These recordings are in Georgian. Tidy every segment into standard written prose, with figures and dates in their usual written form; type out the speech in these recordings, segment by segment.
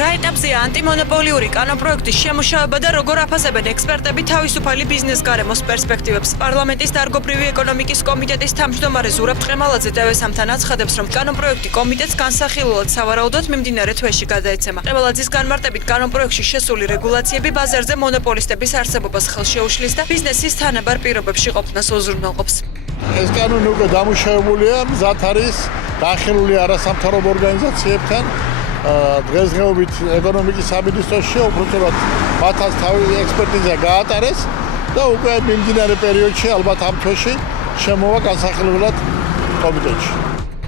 რა ეტაპზეა ანტიმონოპოლიური კანონპროექტის შემუშავება და როგორ აფასებენ ექსპერტები თავისუფალი ბიზნეს გარემოს პერსპექტივებს? პარლამენტის დარგობრივი ეკონომიკის კომიტეტის თავმჯდომარე ზურაბ ტყემალაძე TVS-ამთან აცხადებს, რომ კანონპროექტი კომიტეტს განსახილველად სავარაუდოდ მიმდინარე თვეში გადაეცემა. ტყემალაძის განმარტებით, კანონპროექტში შესული რეგულაციები ბაზარზე მონოპოლისტების არსებობას ხელს შეუშლის და ბიზნესის თანაბარ პირობებში ყოფნას უზრუნველყოფს. ეს კანონი უკვე დამუშავებულია, მზად არის დახელული არასამთავრობო ორგანიზაციებთან. დღესდღეობით ეკონომიკის სამინისტროში უბრალოდ მათაც თავისი ექსპერტიზა გაატარეს და უკვე მიმდინარე პერიოდში ალბათ ამ თვეში შემოვა განსახილველად კომიტეტში.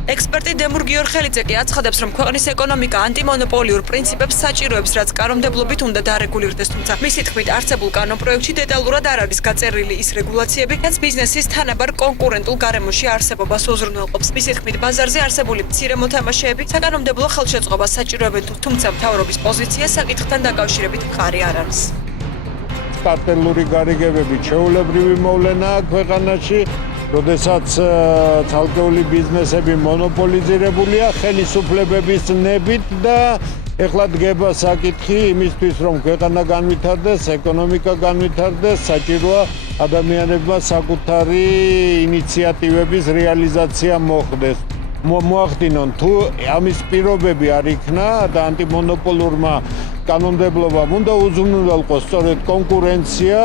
ექსპერტი დემურ გიორხელიძე კი აცხადებს, რომ ქვეყნის ეკონომიკა ანტიმონოპოლიურ პრინციპებს საჭიროებს, რაც კანონმდებლობით უნდა დარეგულირდეს, თუმცა მისი თქმით, არსებულ კანონპროექტში დეტალურად არ არის გაწერილი ის რეგულაციები, რაც ბიზნესის თანაბარ კონკურენტულ გარემოში არსებობას უზრუნველყოფს. მისი თქმით, ბაზარზე არსებული მცირე მოთამაშეები საკანონმდებლო ხელშეწყობას საჭიროებენ, თუმცა მთავრობის პოზიცია საკითხთან დაკავშირებით მხარი არ არის. კარტელური გარიგებები ჩვეულებრივი მოვლენაა ქვეყანაში. როდესაც ცალკეული ბიზნესები მონოპოლიზირებულია ხელისუფლებების ნებით და ეხლა დგება საკითხი იმისთვის, რომ ქვეყანა განვითარდეს, ეკონომიკა განვითარდეს, საჭიროა ადამიანებმა საკუთარი ინიციატივების რეალიზაცია მოხდეს. მოახდინონ თუ ამის პირობები არ იქნა და ანტიმონოპოლურმა კანონმდებლობამ უნდა უზრუნველყოს სწორედ კონკურენცია.